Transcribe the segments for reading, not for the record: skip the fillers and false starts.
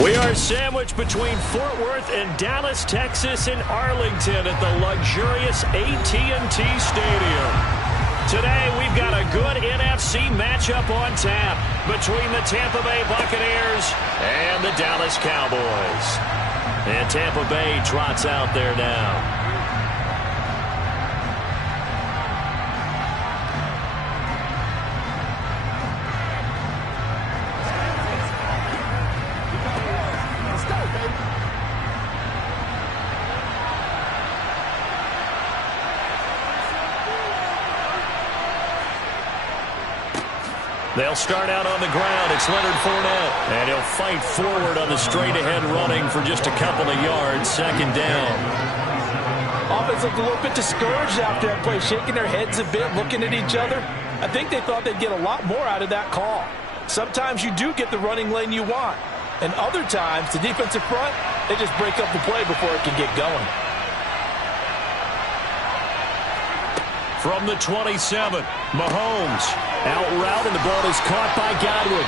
We are sandwiched between Fort Worth and Dallas, Texas, and Arlington at the luxurious AT&T Stadium. Today, we've got a good NFC matchup on tap between the Tampa Bay Buccaneers and the Dallas Cowboys. And Tampa Bay trots out there now. They'll start out on the ground. It's Leonard Fournette. And he'll fight forward on the straight-ahead running for just a couple of yards. Second down. Offense looked a little bit discouraged after that play, shaking their heads a bit, looking at each other. I think they thought they'd get a lot more out of that call. Sometimes you do get the running lane you want. And other times, the defensive front, they just break up the play before it can get going. From the 27, Mahomes out route, and the ball is caught by Godwin.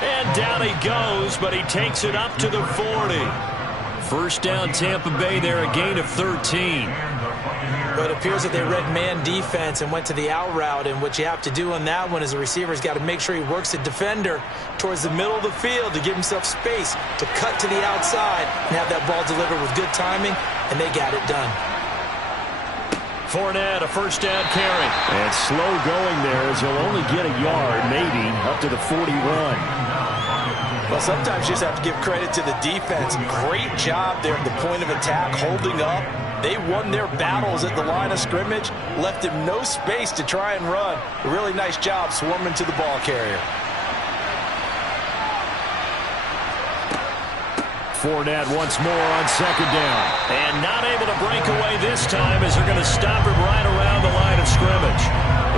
And down he goes, but he takes it up to the 40. First down, Tampa Bay there, a gain of 13. But it appears that they read man defense and went to the out route, and what you have to do on that one is the receiver's got to make sure he works the defender towards the middle of the field to give himself space to cut to the outside and have that ball delivered with good timing, and they got it done. Fournette, a first down carry. And slow going there as he'll only get a yard, maybe, up to the 41. Well, sometimes you just have to give credit to the defense. Great job there at the point of attack, holding up. They won their battles at the line of scrimmage, left him no space to try and run. A really nice job swarming to the ball carrier. Fournette once more on second down. And not able to break away this time as they're going to stop him right around the line of scrimmage.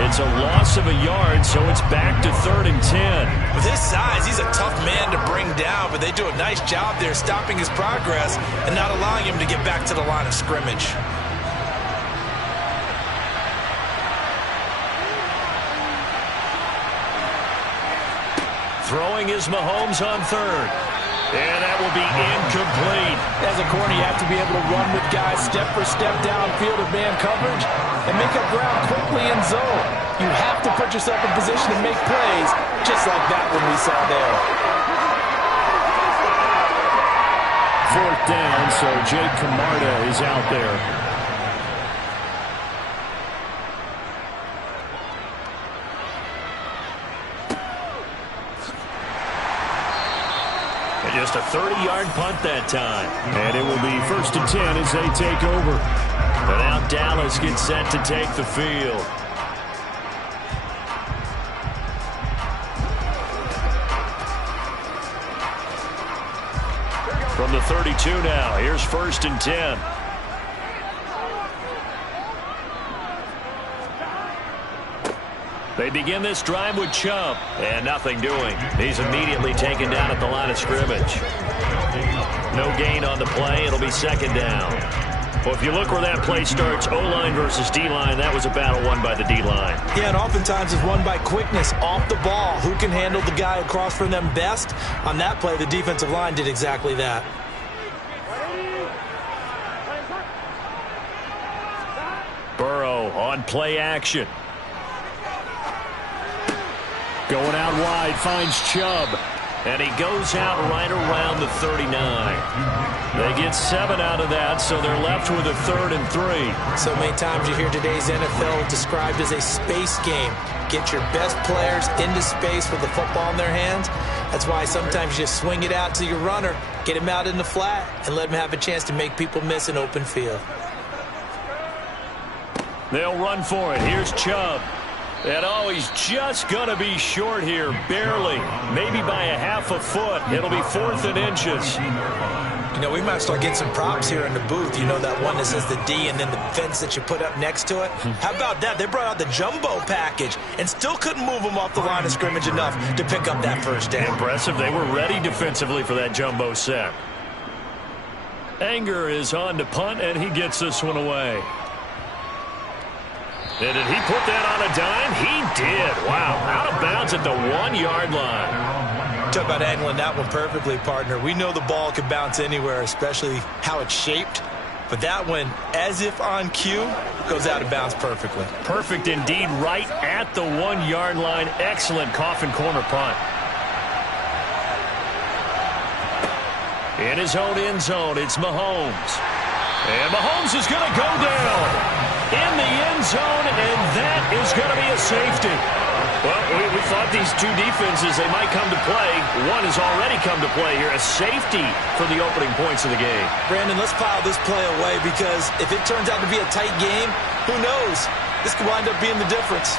It's a loss of a yard, so it's back to 3rd and 10. With his size, he's a tough man to bring down, but they do a nice job there stopping his progress and not allowing him to get back to the line of scrimmage. Throwing is Mahomes on 3rd. And that will be incomplete. As a corner, you have to be able to run with guys step for step downfield of man coverage and make up ground quickly in zone. You have to put yourself in position to make plays, just like that one we saw there. 4th down, so Jake Camarda is out there. Just a 30-yard punt that time. And it will be 1st and 10 as they take over. But now Dallas gets set to take the field. From the 32 now, here's 1st and 10. They begin this drive with Chubb, and nothing doing. He's immediately taken down at the line of scrimmage. No gain on the play. It'll be 2nd down. Well, if you look where that play starts, O-line versus D-line, that was a battle won by the D-line. Yeah, and oftentimes it's won by quickness off the ball. Who can handle the guy across from them best? On that play, the defensive line did exactly that. Burrow on play action. Going out wide, finds Chubb. And he goes out right around the 39. They get 7 out of that, so they're left with a 3rd and 3. So many times you hear today's NFL described as a space game. Get your best players into space with the football in their hands. That's why sometimes you just swing it out to your runner, get him out in the flat, and let him have a chance to make people miss an open field. They'll run for it. Here's Chubb. And oh, he's just going to be short here, barely, maybe by a half a foot. It'll be 4th and inches. You know, we might start getting some props here in the booth. You know, that one that says the D and then the fence that you put up next to it. How about that? They brought out the jumbo package and still couldn't move them off the line of scrimmage enough to pick up that first down. Impressive. They were ready defensively for that jumbo set. Anger is on to punt, and he gets this one away. And did he put that on a dime? He did. Wow. Out of bounds at the 1-yard line. Talk about angling that one perfectly, partner. We know the ball can bounce anywhere, especially how it's shaped. But that one, as if on cue, goes out of bounds perfectly. Perfect indeed, right at the 1-yard line. Excellent coffin corner punt. In his own end zone, it's Mahomes. And Mahomes is going to go down in the end zone, and that is going to be a safety. Well, we thought these two defenses, they might come to play. One has already come to play here, a safety for the opening points of the game. Brandon, let's pile this play away because if it turns out to be a tight game, who knows? This could wind up being the difference.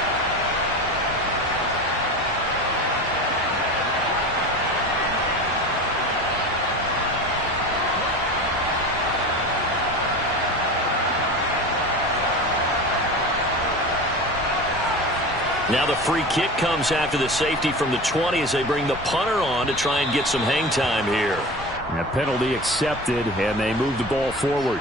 Now the free kick comes after the safety from the 20 as they bring the punter on to try and get some hang time here. And a penalty accepted, and they move the ball forward.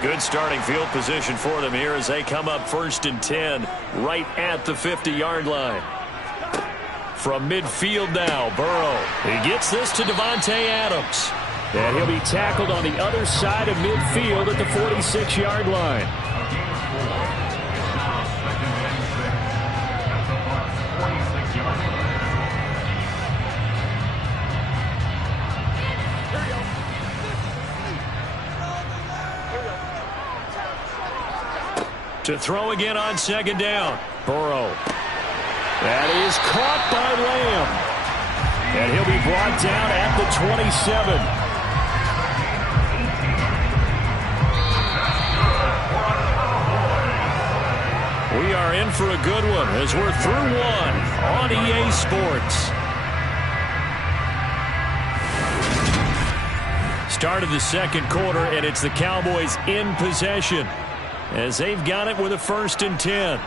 Good starting field position for them here as they come up 1st and 10 right at the 50-yard line. From midfield now, Burrow. He gets this to Davante Adams. And he'll be tackled on the other side of midfield at the 46-yard line. To throw again on 2nd down. Burrow. That is caught by Lamb. And he'll be brought down at the 27. We are in for a good one as we're through one on EA Sports. Start of the 2nd quarter, and it's the Cowboys in possession as they've got it with a 1st and 10.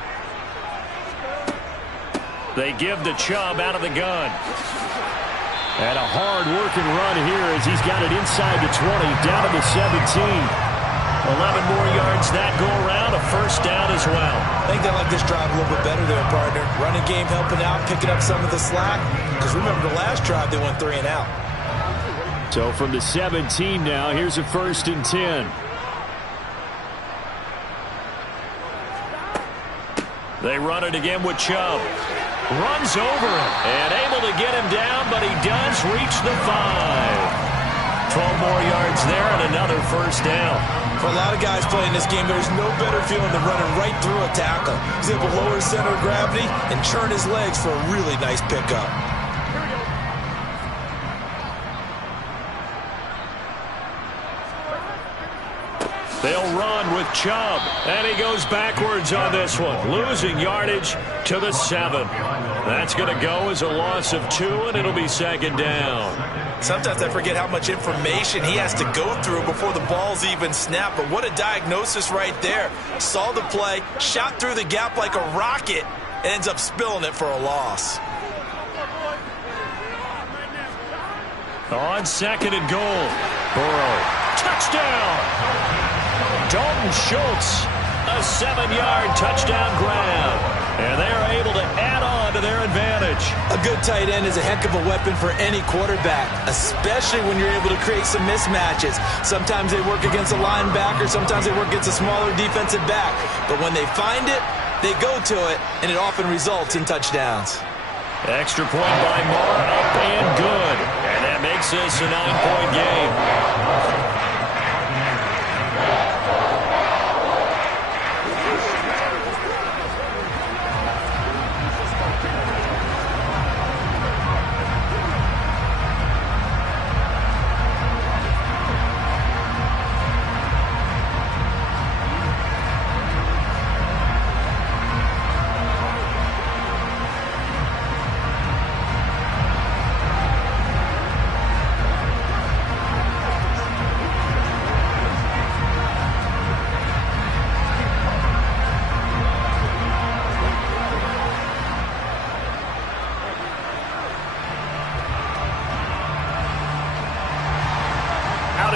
They give to Chubb out of the gun. And a hard-working run here as he's got it inside the 20, down to the 17. 11 more yards that go around, a 1st down as well. I think they like this drive a little bit better there, partner. Running game helping out, picking up some of the slack. Because remember the last drive, they went 3 and out. So from the 17 now, here's a 1st and 10. They run it again with Chubb. Runs over him and able to get him down, but he does reach the 5. 12 more yards there and another 1st down. For a lot of guys playing this game, there's no better feeling than running right through a tackle. He's able to lower his center of gravity and churn his legs for a really nice pickup. They'll run with Chubb, and he goes backwards on this one, losing yardage to the 7. That's going to go as a loss of 2, and it'll be 2nd down. Sometimes I forget how much information he has to go through before the ball's even snapped, but what a diagnosis right there. Saw the play, shot through the gap like a rocket, and ends up spilling it for a loss. On 2nd and goal, Burrow, touchdown! Dalton Schultz, a 7-yard touchdown grab. And they are able to add on to their advantage. A good tight end is a heck of a weapon for any quarterback, especially when you're able to create some mismatches. Sometimes they work against a linebacker, sometimes they work against a smaller defensive back. But when they find it, they go to it, and it often results in touchdowns. Extra point by Moore, up and good. And that makes this a 9-point game.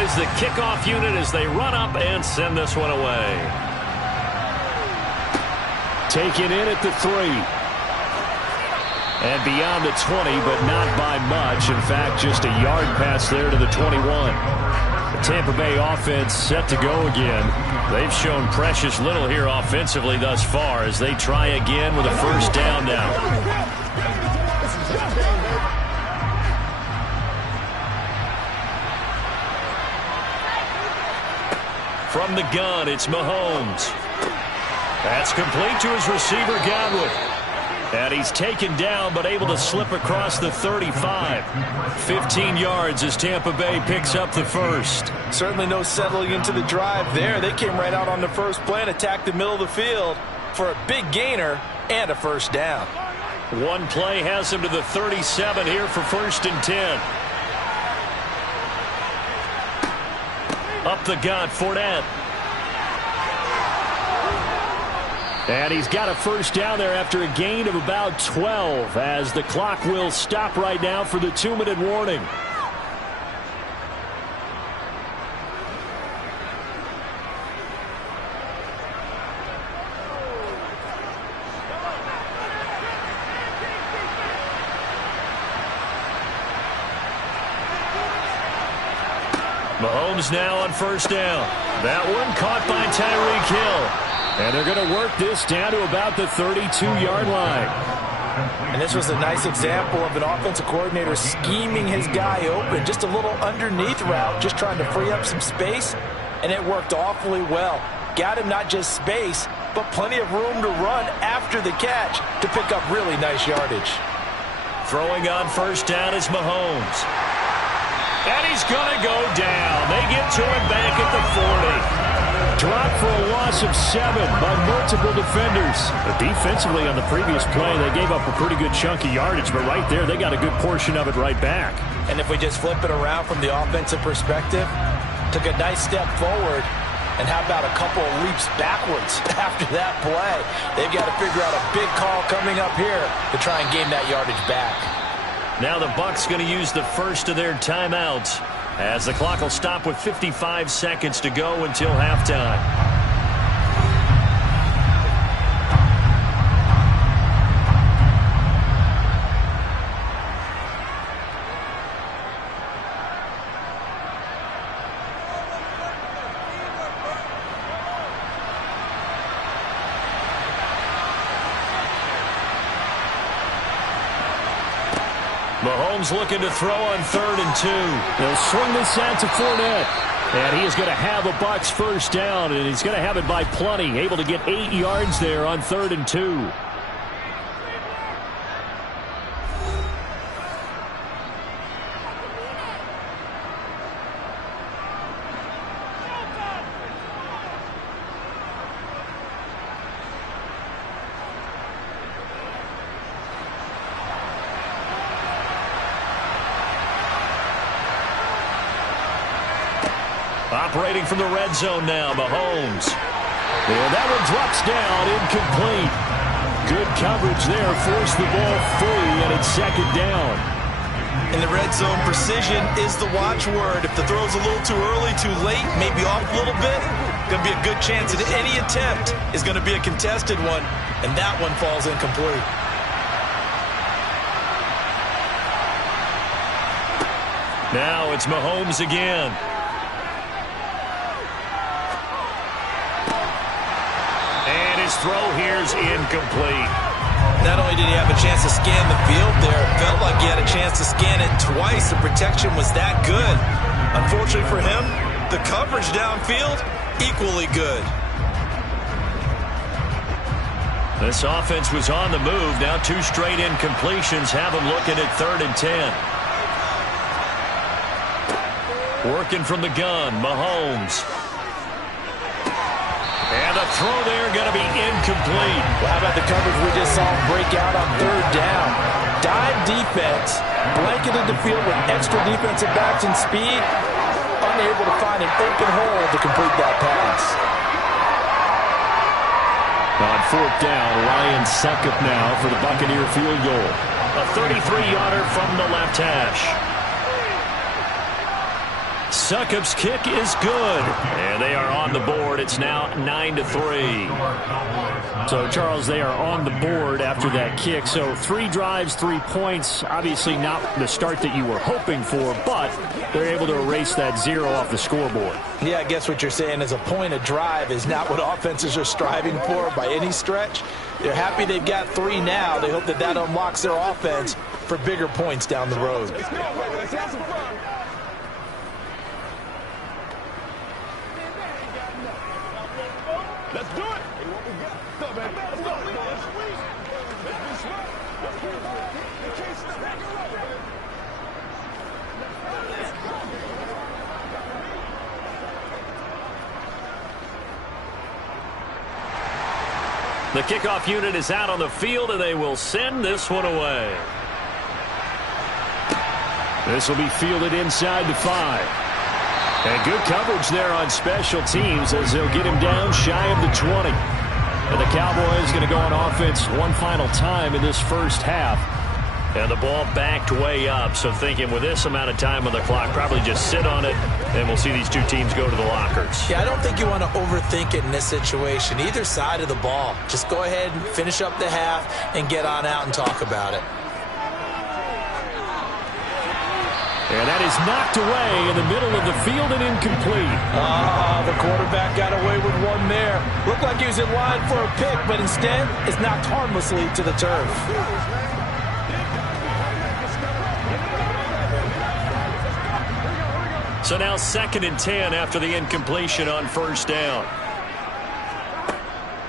is the kickoff unit as they run up and send this one away. Taken in at the 3. And beyond the 20, but not by much. In fact, just a yard pass there to the 21. The Tampa Bay offense set to go again. They've shown precious little here offensively thus far as they try again with a first down now. From the gun, it's Mahomes. That's complete to his receiver, Godwin. And he's taken down, but able to slip across the 35. 15 yards as Tampa Bay picks up the first. Certainly no settling into the drive there. They came right out on the first play and attacked the middle of the field for a big gainer and a first down. One play has him to the 37 here for 1st and 10. Up the gut, Fournette. And he's got a first down there after a gain of about 12 as the clock will stop right now for the 2-minute warning. Mahomes now on first down. That one caught by Tyreek Hill. And they're going to work this down to about the 32-yard line. And this was a nice example of an offensive coordinator scheming his guy open. Just a little underneath route, just trying to free up some space. And it worked awfully well. Got him not just space, but plenty of room to run after the catch to pick up really nice yardage. Throwing on first down is Mahomes. And he's going to go down. They get to him back at the 40. Dropped for a loss of 7 by multiple defenders. But defensively on the previous play, they gave up a pretty good chunk of yardage. But right there, they got a good portion of it right back. And if we just flip it around from the offensive perspective, took a nice step forward. And how about a couple of leaps backwards after that play? They've got to figure out a big call coming up here to try and gain that yardage back. Now the Bucs going to use the first of their timeouts as the clock will stop with 55 seconds to go until halftime. Mahomes looking to throw on 3rd and 2. They'll swing this out to Fournette. And he is going to have a Bucs first down, and he's going to have it by plenty. Able to get 8 yards there on 3rd and 2. Operating from the red zone now, Mahomes. And that one drops down, incomplete. Good coverage there, forced the ball free, and it's 2nd down. In the red zone, precision is the watchword. If the throw's a little too early, too late, maybe off a little bit, going to be a good chance that any attempt is going to be a contested one, and that one falls incomplete. Now it's Mahomes again. Throw here's incomplete. Not only did he have a chance to scan the field there, it felt like he had a chance to scan it twice. The protection was that good. Unfortunately for him, the coverage downfield, equally good. This offense was on the move. Now 2 straight incompletions have him looking at 3rd and 10. Working from the gun, Mahomes. And the throw there going to be incomplete. Well, how about the coverage we just saw break out on 3rd down? Dive defense, blanketed the field with extra defensive backs and speed, unable to find an open hole to complete that pass. On 4th down, Ryan Succop now for the Buccaneer field goal. A 33-yarder from the left hash. Succop's kick is good. And they are on the board. It's now 9-3. So, Charles, they are on the board after that kick. So 3 drives, 3 points. Obviously not the start that you were hoping for, but they're able to erase that 0 off the scoreboard. Yeah, I guess what you're saying is a point of drive is not what offenses are striving for by any stretch. They're happy they've got 3 now. They hope that that unlocks their offense for bigger points down the road. Let's do it. The kickoff unit is out on the field, and they will send this one away. This will be fielded inside the 5. And good coverage there on special teams as they'll get him down shy of the 20. And the Cowboys going to go on offense one final time in this first half. And the ball backed way up, so thinking with this amount of time on the clock, probably just sit on it, and we'll see these two teams go to the lockers. Yeah, I don't think you want to overthink it in this situation. Either side of the ball. Just go ahead and finish up the half and get on out and talk about it. And that is knocked away in the middle of the field and incomplete. The quarterback got away with one there. Looked like he was in line for a pick, but instead is knocked harmlessly to the turf. So now 2nd and 10 after the incompletion on first down.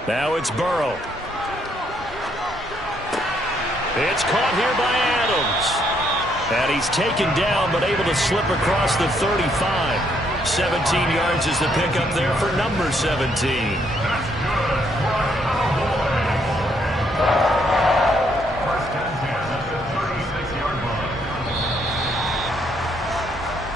Now it's Burrow. It's caught here by Adams. And he's taken down but able to slip across the 35. 17 yards is the pickup there for number 17.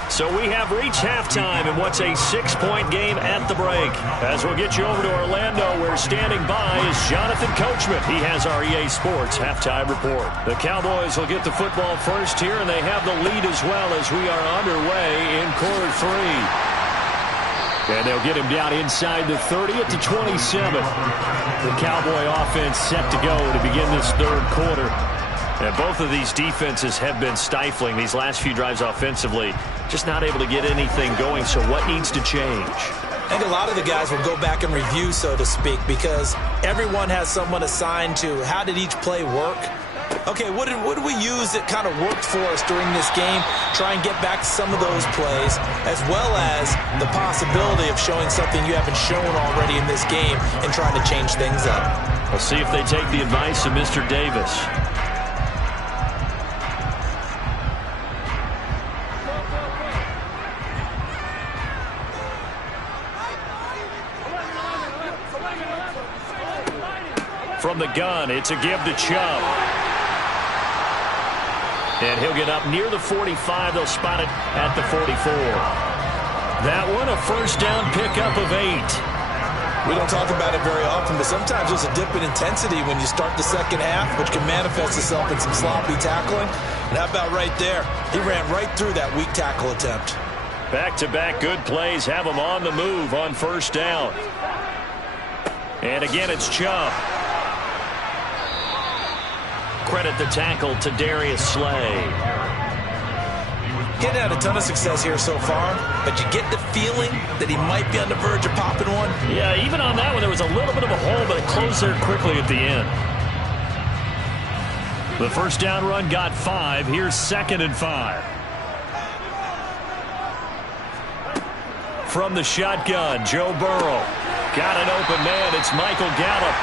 So we have reached halftime in what's a 6-point game at the break. As we'll get you over to Orlando, where standing by is Jonathan Coachman. He has our EA Sports halftime report. The Cowboys will get the football first here, and they have the lead as well as we are underway in quarter 3. And they'll get him down inside the 30 at the 27. The Cowboy offense set to go to begin this third quarter. And both of these defenses have been stifling these last few drives offensively. Just not able to get anything going, so what needs to change? I think a lot of the guys will go back and review, so to speak, because everyone has someone assigned to how did each play work. Okay, what did we use that kind of worked for us during this game? Try and get back to some of those plays, as well as the possibility of showing something you haven't shown already in this game and trying to change things up. We'll see if they take the advice of Mr. Davis. From the gun, it's a give to Chubb. And he'll get up near the 45. They'll spot it at the 44. That one, a first down pickup of 8. We don't talk about it very often, but sometimes there's a dip in intensity when you start the second half, which can manifest itself in some sloppy tackling. And how about right there? He ran right through that weak tackle attempt. Back-to-back good plays have him on the move on first down. And again, it's Chubb. Credit the tackle to Darius Slay. Getting had a ton of success here so far, but you get the feeling that he might be on the verge of popping one. Yeah, even on that one, there was a little bit of a hole, but it closed there quickly at the end. The first down run got 5. Here's 2nd and 5. From the shotgun, Joe Burrow. Got an open man. It's Michael Gallup.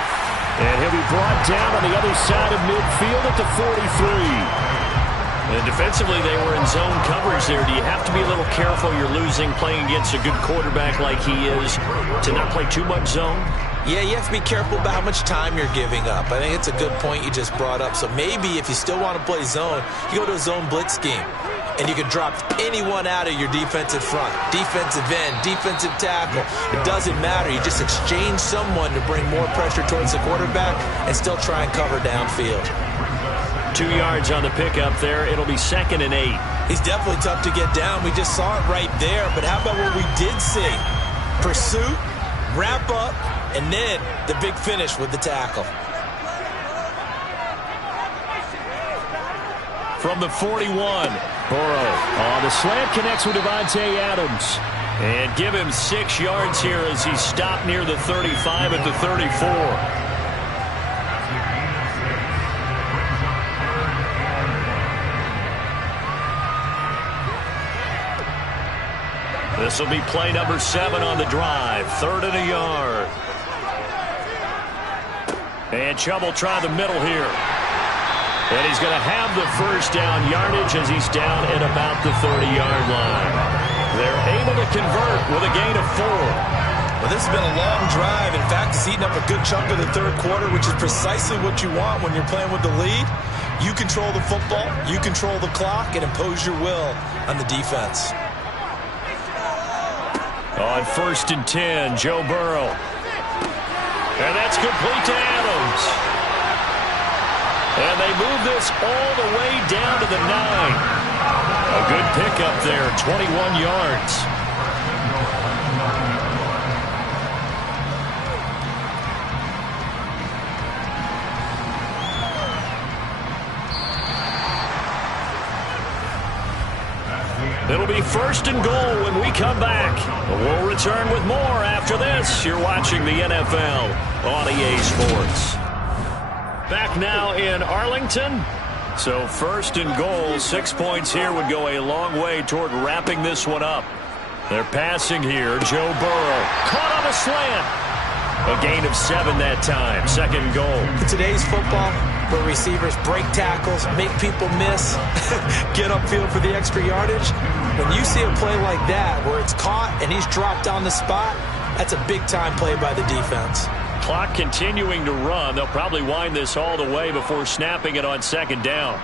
And he'll be brought down on the other side of midfield at the 43. And defensively, they were in zone coverage there. Do you have to be a little careful? You're losing playing against a good quarterback like he is to not play too much zone? Yeah, you have to be careful about how much time you're giving up. I think it's a good point you just brought up. So maybe if you still want to play zone, you go to a zone blitz scheme. And you can drop anyone out of your defensive front. Defensive end, defensive tackle. It doesn't matter. You just exchange someone to bring more pressure towards the quarterback and still try and cover downfield. 2 yards on the pickup there. It'll be 2nd and 8. He's definitely tough to get down. We just saw it right there. But how about what we did see? Pursuit, wrap up, and then the big finish with the tackle. From the 41, Burrow on the slant connects with Devontae Adams. And give him 6 yards here as he stopped near the 35 at the 34. This will be play number 7 on the drive. 3rd and a yard. And Chubb will try the middle here. And he's going to have the first down yardage as he's down at about the 30-yard line. They're able to convert with a gain of 4. Well, this has been a long drive. In fact, it's eaten up a good chunk of the third quarter, which is precisely what you want when you're playing with the lead. You control the football, you control the clock, and impose your will on the defense. On 1st and 10, Joe Burrow. And that's complete to Adams. And they move this all the way down to the 9. A good pickup there, 21 yards. It'll be 1st and goal when we come back. We'll return with more after this. You're watching the NFL on EA Sports. Back now in Arlington. So 1st and goal, 6 points here would go a long way toward wrapping this one up. They're passing here. Joe Burrow caught on a slant. A gain of 7 that time. 2nd goal. In today's football, where receivers break tackles, make people miss, get upfield for the extra yardage, when you see a play like that where it's caught and he's dropped on the spot, that's a big-time play by the defense. Clock continuing to run. They'll probably wind this all the way before snapping it on 2nd down.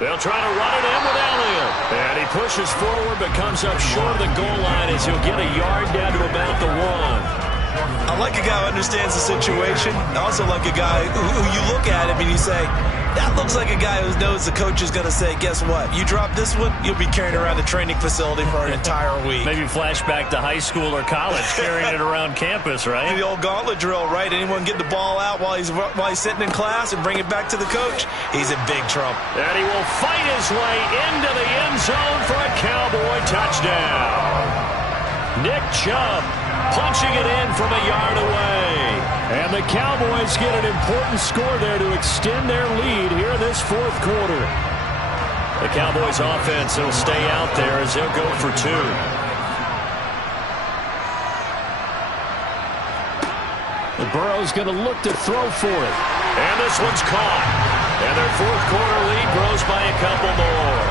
They'll try to run it in with Elliott. And he pushes forward but comes up short of the goal line as he'll get a yard down to about the 1. I like a guy who understands the situation. I also like a guy who you look at him and you say, that looks like a guy who knows the coach is going to say, guess what? You drop this one, you'll be carrying around the training facility for an entire week. Maybe flashback to high school or college, carrying it around campus, right? The old gauntlet drill, right? Anyone get the ball out while he's sitting in class and bring it back to the coach? He's in big trouble. And he will fight his way into the end zone for a Cowboy touchdown. Nick Chubb punching it in from a yard away. And the Cowboys get an important score there to extend their lead here in this 4th quarter. The Cowboys offense will stay out there as they'll go for 2. The Burrow's going to look to throw for it. And this one's caught. And their 4th quarter lead grows by a couple more.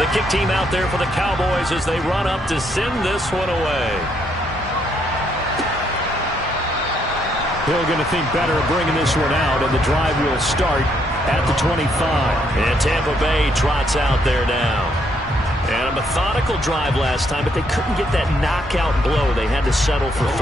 The kick team out there for the Cowboys as they run up to send this one away. Hill going to think better of bringing this one out, and the drive will start at the 25. And Tampa Bay trots out there now. And a methodical drive last time, but they couldn't get that knockout blow. They had to settle for 3.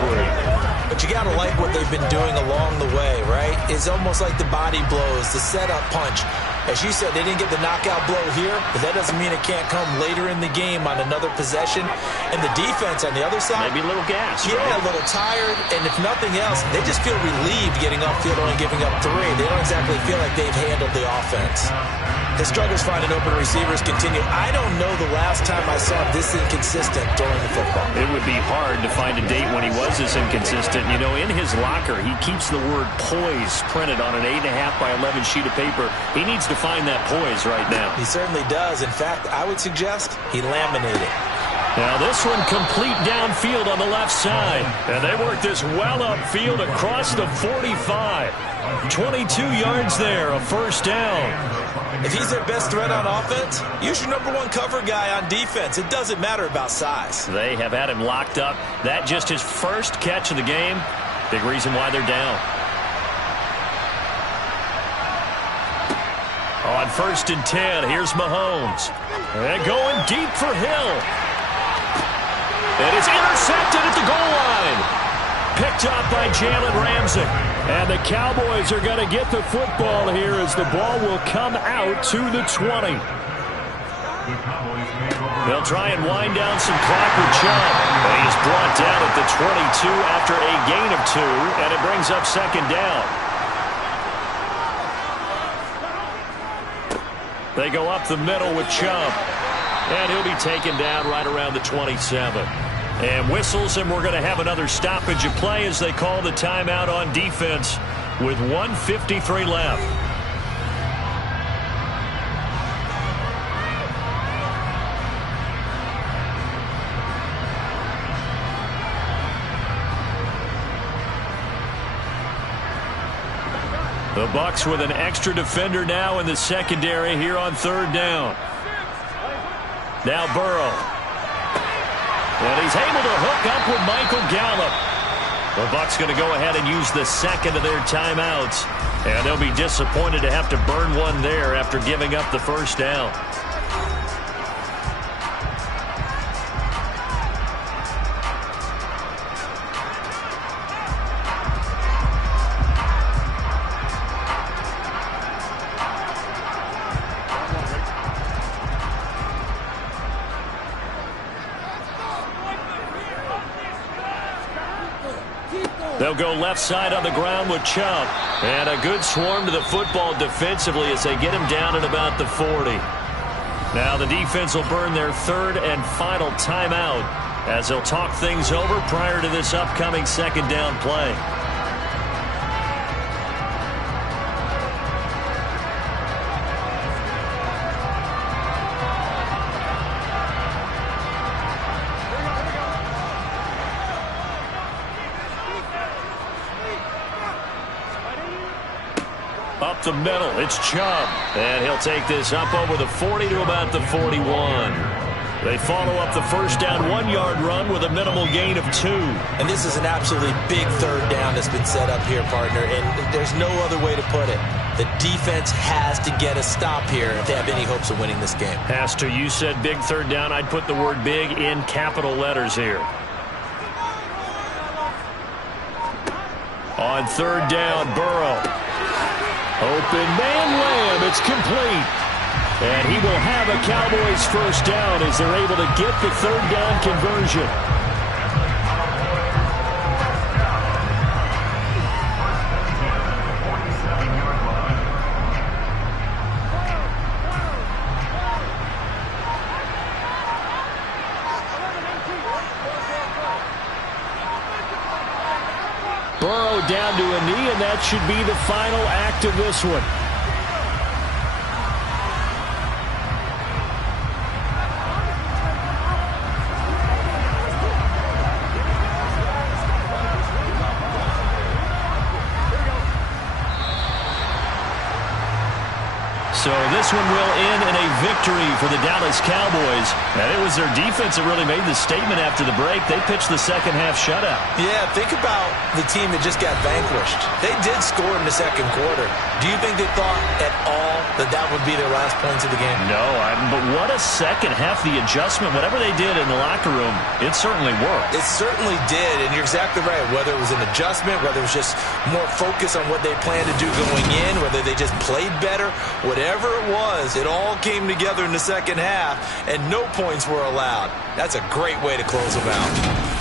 But you got to like what they've been doing along the way, right? It's almost like the body blows, the setup punch. As you said, they didn't get the knockout blow here, but that doesn't mean it can't come later in the game on another possession. And the defense on the other side, maybe a little gas. Yeah, right? A little tired. And if nothing else, they just feel relieved getting upfield, only giving up 3. They don't exactly feel like they've handled the offense. His struggles finding open receivers continue. I don't know the last time I saw him this inconsistent throwing the football. It would be hard to find a date when he was this inconsistent. You know, in his locker, he keeps the word poise printed on an 8.5 by 11 sheet of paper. He needs to find that poise right now. He certainly does. In fact, I would suggest he laminated. Now this one complete downfield on the left side. And they work this well upfield across the 45. 22 yards there, a first down. If he's their best threat on offense, use your #1 cover guy on defense. It doesn't matter about size. They have had him locked up. That just his first catch of the game. Big reason why they're down. On 1st and 10, here's Mahomes. And going deep for Hill. And it's intercepted at the goal line. Picked up by Jalen Ramsey. And the Cowboys are going to get the football here as the ball will come out to the 20. They'll try and wind down some clock with Chubb. And he is brought down at the 22 after a gain of 2, and it brings up 2nd down. They go up the middle with Chubb. And he'll be taken down right around the 27. And whistles, and we're going to have another stoppage of play as they call the timeout on defense with 1:53 left. The Bucs with an extra defender now in the secondary here on 3rd down. Now Burrow. And he's able to hook up with Michael Gallup. The Bucs going to go ahead and use the second of their timeouts. And they'll be disappointed to have to burn one there after giving up the first down. They'll go left side on the ground with Chubb. And a good swarm to the football defensively as they get him down at about the 40. Now the defense will burn their 3rd and final timeout as they'll talk things over prior to this upcoming 2nd down play. Up the middle, it's Chubb. And he'll take this up over the 40 to about the 41. They follow up the first down 1-yard run with a minimal gain of 2. And this is an absolutely big 3rd down that's been set up here, partner. And there's no other way to put it. The defense has to get a stop here if they have any hopes of winning this game. Has to. You said big 3rd down. I'd put the word big in capital letters here. On 3rd down, Burrow. Open man Lamb, it's complete. And he will have a Cowboys first down as they're able to get the 3rd down conversion. Burrow down to a knee, and that should be the final act of this one. So this one will end in a victory for the Dallas Cowboys. And it was their defense that really made the statement after the break. They pitched the second half shutout. Yeah, think about the team that just got vanquished. They did score in the 2nd quarter. Do you think they thought at all that that would be their last points of the game? No, but what a second half. The adjustment, whatever they did in the locker room, it certainly worked. It certainly did, and you're exactly right. Whether it was an adjustment, whether it was just more focus on what they planned to do going in, whether they just played better, whatever it was, it all came together in the second half, and no points were allowed. That's a great way to close them out.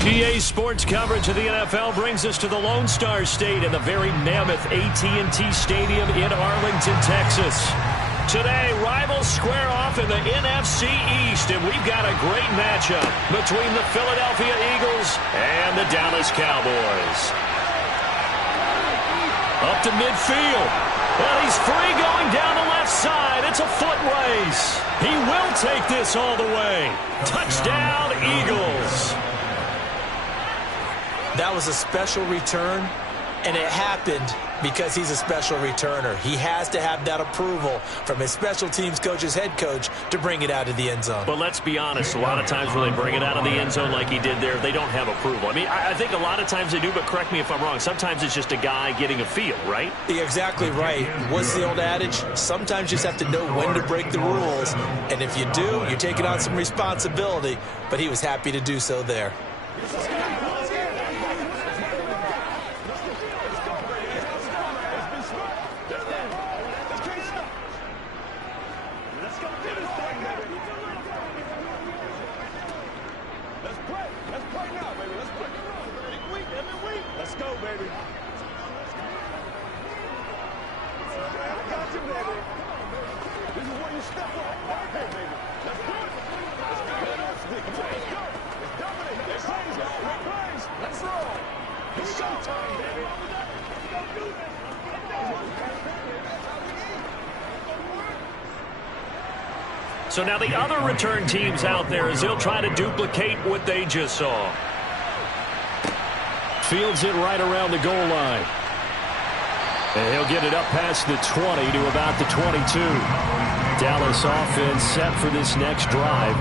PA Sports coverage of the NFL brings us to the Lone Star State in the very mammoth AT&T Stadium in Arlington, Texas. Today, rivals square off in the NFC East, and we've got a great matchup between the Philadelphia Eagles and the Dallas Cowboys. Up to midfield. And he's free going down the left side. It's a foot race. He will take this all the way. Touchdown, Eagles. That was a special return, and it happened because he's a special returner. He has to have that approval from his special teams coach's head coach to bring it out of the end zone. But let's be honest, a lot of times when they bring it out of the end zone like he did there, they don't have approval. I mean, I think a lot of times they do, but correct me if I'm wrong. Sometimes it's just a guy getting a feel, right? You're exactly right. What's the old adage? Sometimes you just have to know when to break the rules. And if you do, you're taking on some responsibility. But he was happy to do so there. So now the other return teams out there as they'll try to duplicate what they just saw. Fields it right around the goal line. And he'll get it up past the 20 to about the 22. Dallas offense set for this next drive.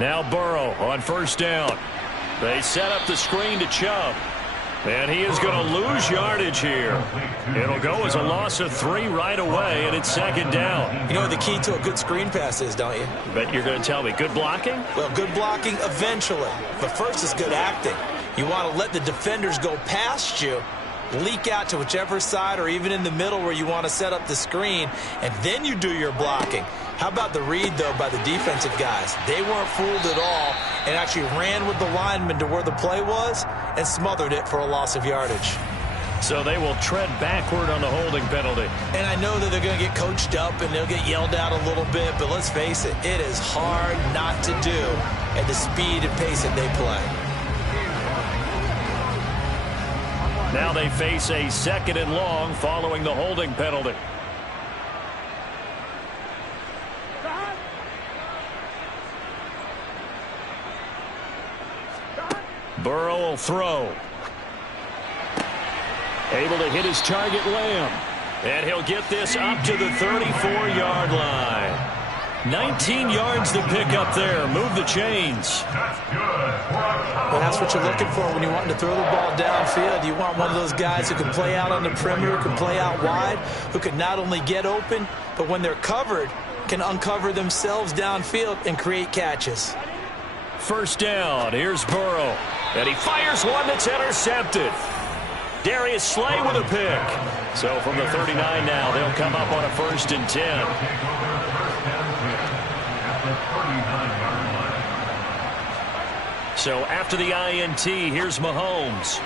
Now Burrow on first down. They set up the screen to Chubb. And he is going to lose yardage here. It'll go as a loss of 3 right away, and it's second down. You know what the key to a good screen pass is, don't you? Bet you're going to tell me. Good blocking? Well, good blocking eventually. But first is good acting. You want to let the defenders go past you, leak out to whichever side or even in the middle where you want to set up the screen, and then you do your blocking. How about the read, though, by the defensive guys? They weren't fooled at all and actually ran with the lineman to where the play was and smothered it for a loss of yardage. So they will tread backward on the holding penalty. And I know that they're going to get coached up and they'll get yelled at a little bit, but let's face it, it is hard not to do at the speed and pace that they play. Now they face a 2nd and long following the holding penalty. Burrow will throw. Able to hit his target, Lamb. And he'll get this up to the 34-yard line. 19 yards to pick up there. Move the chains. Well, that's what you're looking for when you want to throw the ball downfield. You want one of those guys who can play out on the perimeter, can play out wide, who can not only get open, but when they're covered, can uncover themselves downfield and create catches. First down. Here's Burrow. And he fires one that's intercepted. Darius Slay with a pick. So from the 39 now, they'll come up on a 1st and 10. So after the INT, here's Mahomes.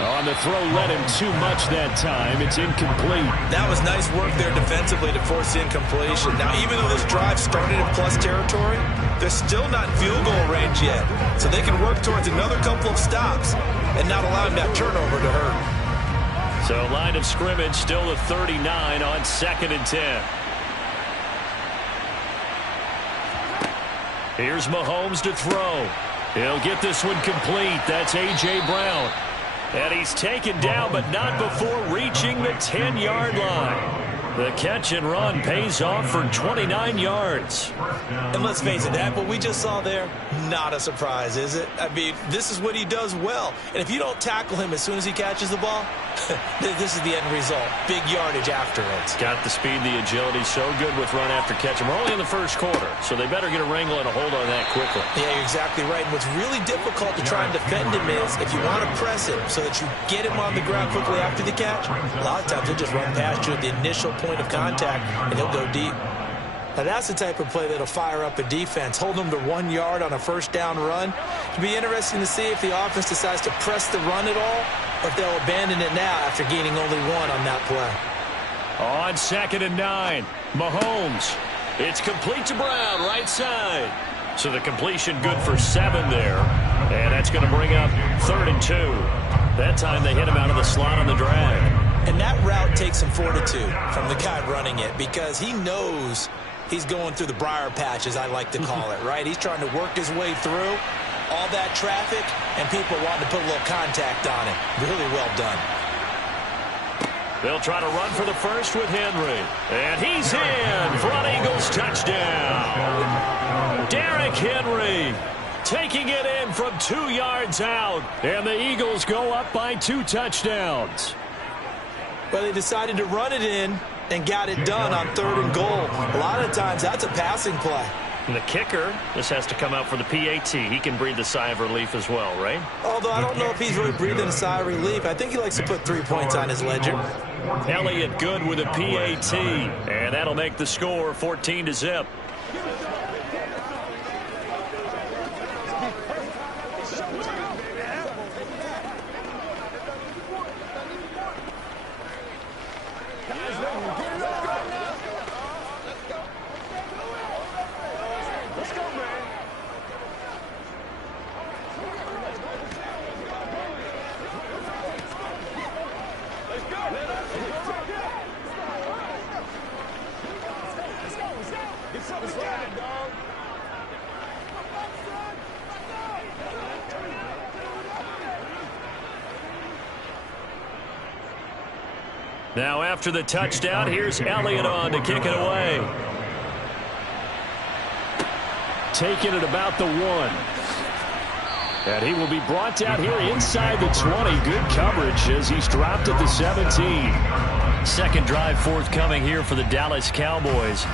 On the throw, led him too much that time. It's incomplete. That was nice work there defensively to force the incompletion. Now, even though this drive started in plus territory, they're still not in field goal range yet. So they can work towards another couple of stops and not allowing that turnover to hurt. So line of scrimmage still at 39 on 2nd and 10. Here's Mahomes to throw. He'll get this one complete. That's A.J. Brown. And he's taken down, but not before reaching the 10-yard line. The catch and run pays off for 29 yards. And let's face it, that what we just saw there, not a surprise, is it? I mean, this is what he does well. And if you don't tackle him as soon as he catches the ball, this is the end result. Big yardage after it. Got the speed, the agility, so good with run after catch. And we're only in the first quarter, so they better get a wrangle and a hold on that quickly. Yeah, you're exactly right. And what's really difficult to try and defend him is if you want to press him so that you get him on the ground quickly after the catch, a lot of times he'll just run past you at the initial point of contact, and he'll go deep. Now, that's the type of play that'll fire up a defense, hold them to 1 yard on a first down run. It'll be interesting to see if the offense decides to press the run at all, or if they'll abandon it now after gaining only 1 on that play. On 2nd and 9, Mahomes. It's complete to Brown, right side. So the completion good for 7 there. And that's going to bring up 3rd and 2. That time they hit him out of the slot on the drag. And that route takes some fortitude from the guy running it because he knows he's going through the briar patch, as I like to call it, right? He's trying to work his way through all that traffic, and people wanting to put a little contact on it. Really well done. They'll try to run for the first with Henry. And he's in for an Eagles touchdown. Derrick Henry taking it in from 2 yards out. And the Eagles go up by 2 touchdowns. Well, they decided to run it in and got it done on 3rd and goal. A lot of times that's a passing play. And the kicker just has to come out for the PAT. He can breathe a sigh of relief as well, right? Although I don't know if he's really breathing a sigh of relief. I think he likes to put 3 points on his ledger. Elliott good with a PAT. And that'll make the score 14-0. Now after the touchdown, here's Elliott on to kick it away. Taking it about the 1. And he will be brought down here inside the 20. Good coverage as he's dropped at the 17. Second drive forthcoming here for the Dallas Cowboys.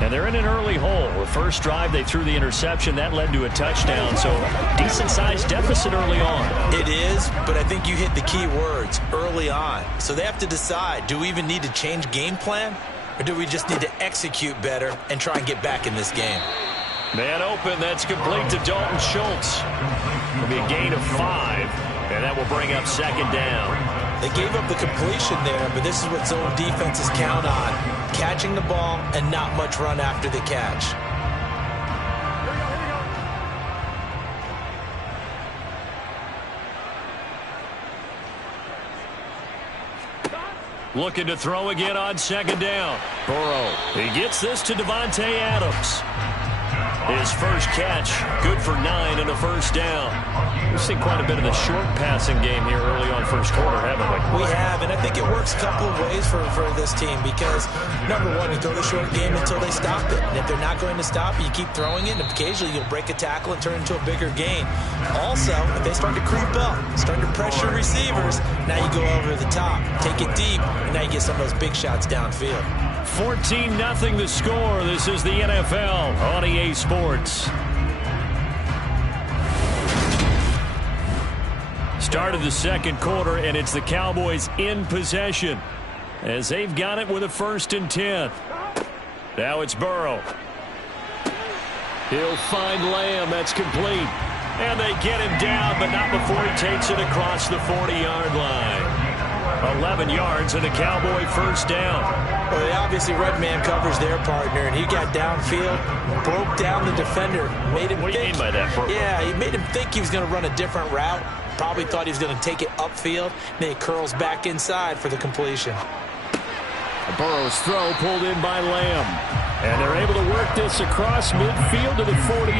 And they're in an early hole. The first drive, they threw the interception. That led to a touchdown. So decent-sized deficit early on. It is, but I think you hit the key words, early on. So they have to decide, do we even need to change game plan? Or do we just need to execute better and try and get back in this game? Man open, that's complete to Dalton Schultz. It'll be a gain of 5, and that will bring up 2nd down. They gave up the completion there, but this is what zone defenses count on. Catching the ball and not much run after the catch. Looking to throw again on 2nd down. Burrow. He gets this to Devontae Adams. His first catch, good for 9 and a first down. We've seen quite a bit of the short passing game here early on first quarter, haven't we? We have, and I think it works a couple of ways for this team because, number one, you throw the short game until they stop it. And if they're not going to stop it, you keep throwing it, and occasionally you'll break a tackle and turn into a bigger gain. Also, if they start to creep up, start to pressure receivers, now you go over the top, take it deep, and now you get some of those big shots downfield. 14-0 the score. This is the NFL on EA Sports. Start of the second quarter, and it's the Cowboys in possession as they've got it with a 1st and 10. Now it's Burrow. He'll find Lamb. That's complete. And they get him down, but not before he takes it across the 40-yard line. 11 yards and a Cowboy first down. Well, they obviously red man covers their partner, and he got downfield, broke down the defender, made him What do you mean by that? Yeah, he made him think he was going to run a different route. Probably thought he was going to take it upfield. Then he curls back inside for the completion. Burrow's throw pulled in by Lamb. And they're able to work this across midfield to the 48.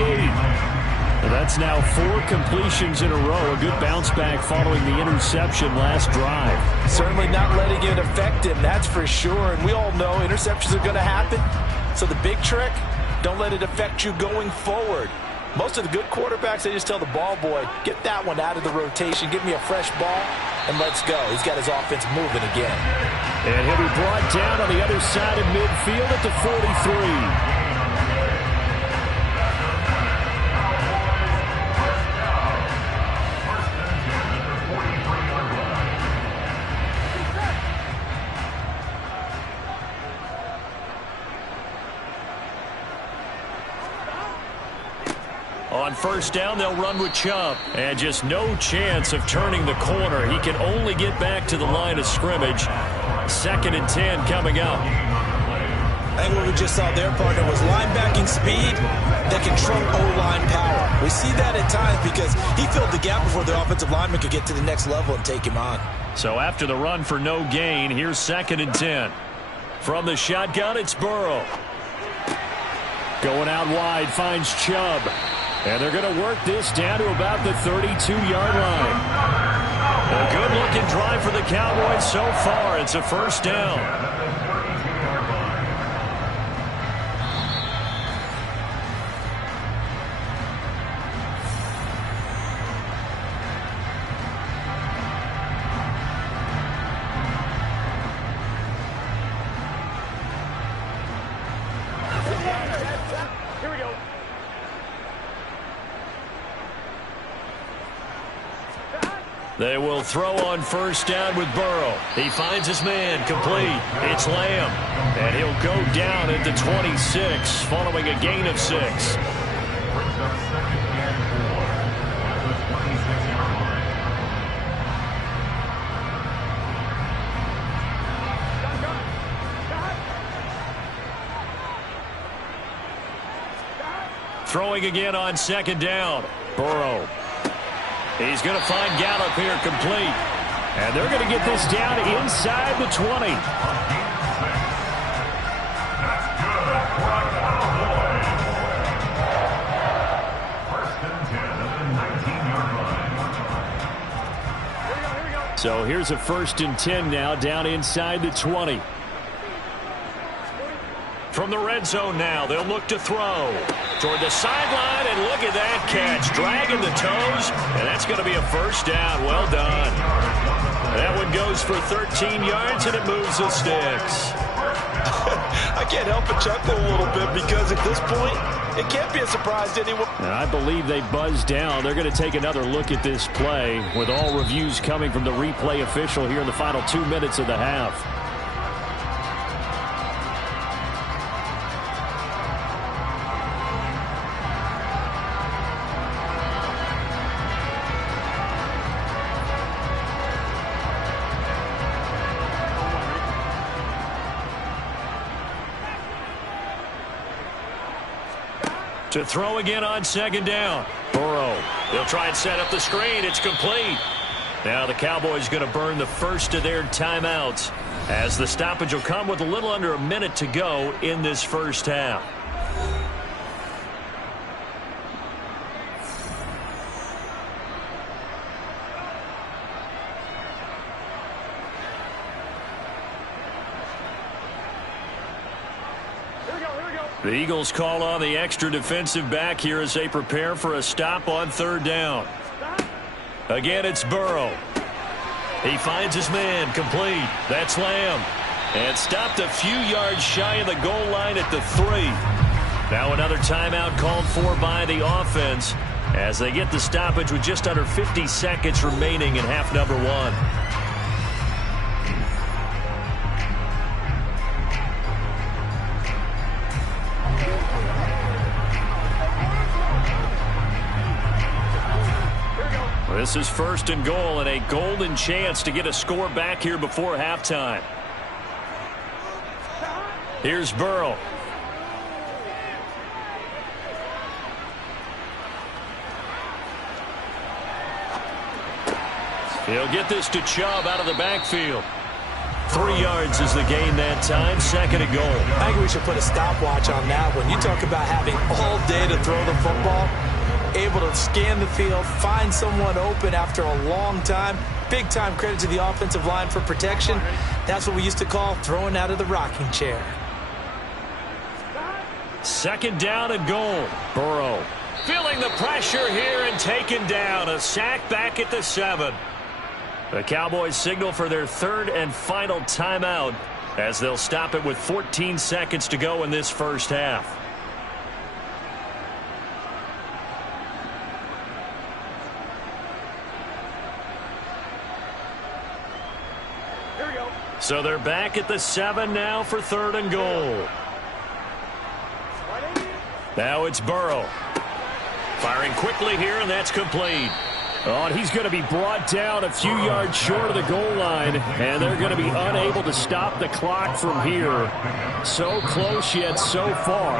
Well, that's now 4 completions in a row. A good bounce back following the interception last drive. Certainly not letting it affect him, that's for sure. And we all know interceptions are going to happen. So the big trick, don't let it affect you going forward. Most of the good quarterbacks, they just tell the ball boy, get that one out of the rotation, give me a fresh ball, and let's go. He's got his offense moving again. And he'll be brought down on the other side of midfield at the 43. On first down, they'll run with Chubb. And just no chance of turning the corner. He can only get back to the line of scrimmage. 2nd and 10 coming up. I think what we just saw there, partner, was linebacking speed that can trump O-line power. We see that at times because he filled the gap before the offensive lineman could get to the next level and take him on. So after the run for no gain, here's 2nd and 10. From the shotgun, it's Burrow. Going out wide, finds Chubb. And they're going to work this down to about the 32-yard line. A good-looking drive for the Cowboys so far. It's a first down. They will throw on first down with Burrow. He finds his man, complete. It's Lamb. And he'll go down at the 26 following a gain of 6. Throwing again on 2nd down. Burrow. He's going to find Gallup here, complete. And they're going to get this down inside the 20. So here's a 1st and 10 now, down inside the 20. From the red zone now, they'll look to throw. Toward the sideline, and look at that catch. Dragging the toes, and that's going to be a first down. Well done. That one goes for 13 yards, and it moves the sticks. I can't help but chuckle a little bit because at this point, it can't be a surprise to anyone. And I believe they buzzed down. They're going to take another look at this play with all reviews coming from the replay official here in the final 2 minutes of the half. To throw again on 2nd down. Burrow. They'll try and set up the screen. It's complete. Now the Cowboys going to burn the first of their timeouts as the stoppage will come with a little under a minute to go in this first half. The Eagles call on the extra defensive back here as they prepare for a stop on 3rd down. Again, it's Burrow. He finds his man, complete. That's Lamb. And stopped a few yards shy of the goal line at the 3. Now another timeout called for by the offense as they get the stoppage with just under 50 seconds remaining in half number 1. This is 1st and goal and a golden chance to get a score back here before halftime. Here's Burrow. He'll get this to Chubb out of the backfield. 3 yards is the gain that time, 2nd and goal. I think we should put a stopwatch on that one. You talk about having all day to throw the football. Able to scan the field, find someone open after a long time. Big-time credit to the offensive line for protection. That's what we used to call throwing out of the rocking chair. Second down and goal. Burrow feeling the pressure here and taken down. A sack back at the 7. The Cowboys signal for their third and final timeout as they'll stop it with 14 seconds to go in this first half. Here we go. So they're back at the 7 now for third and goal. Now it's Burrow. Firing quickly here, and that's complete. Oh, and he's going to be brought down a few yards short of the goal line, and they're going to be unable to stop the clock from here. So close yet so far,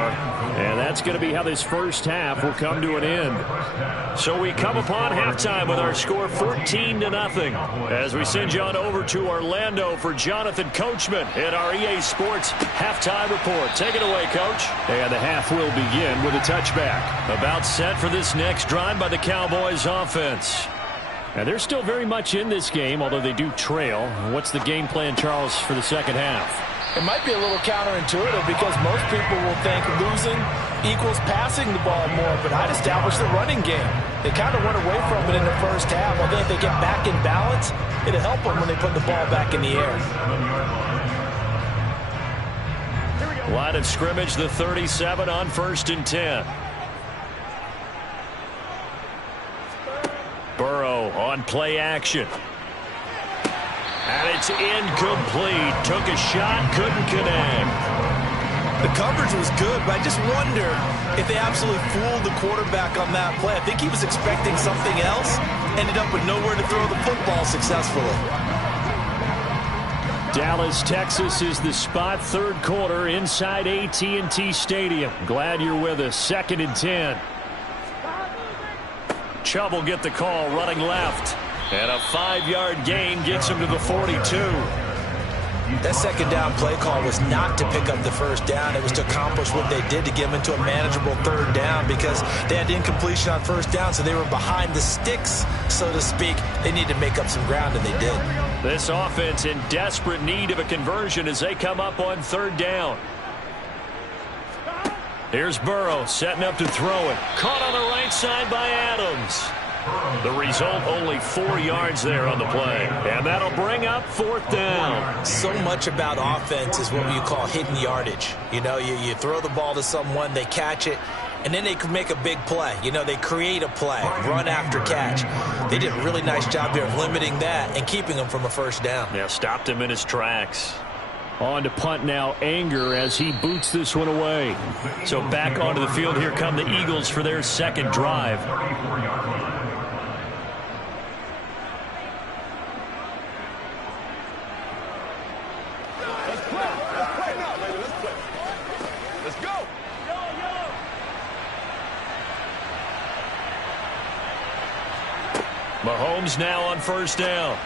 and that's going to be how this first half will come to an end. So we come upon halftime with our score 14-0 as we send you on over to Orlando for Jonathan Coachman in our EA Sports Halftime Report. Take it away, Coach. And the half will begin with a touchback. About set for this next drive by the Cowboys offense. And they're still very much in this game, although they do trail. What's the game plan, Charles, for the second half? It might be a little counterintuitive because most people will think losing equals passing the ball more, but I'd establish the running game. They kind of went away from it in the first half. I think if they get back in balance, it'll help them when they put the ball back in the air. Line of scrimmage, the 37 on 1st and 10. Burrow on play action. And it's incomplete. Took a shot, couldn't connect. The coverage was good, but I just wonder if they absolutely fooled the quarterback on that play. I think he was expecting something else. Ended up with nowhere to throw the football successfully. Dallas, Texas is the spot, third quarter inside AT&T Stadium. Glad you're with us. 2nd and 10. Chubb will get the call running left. And a 5-yard gain gets him to the 42. That second down play call was not to pick up the first down. It was to accomplish what they did to get them into a manageable third down because they had incompletion on first down, so they were behind the sticks, so to speak. They needed to make up some ground, and they did. This offense in desperate need of a conversion as they come up on third down. Here's Burrow setting up to throw it. Caught on the right side by Adams. The result, only 4 yards there on the play. And that'll bring up 4th down. So much about offense is what you call hidden yardage. You know, you throw the ball to someone, they catch it, and then they can make a big play. You know, they create a play, run after catch. They did a really nice job there of limiting that and keeping them from a first down. Yeah, stopped him in his tracks. On to punt now, Anger as he boots this one away. So back onto the field, here come the Eagles for their second drive. Let's go. Mahomes now on first down.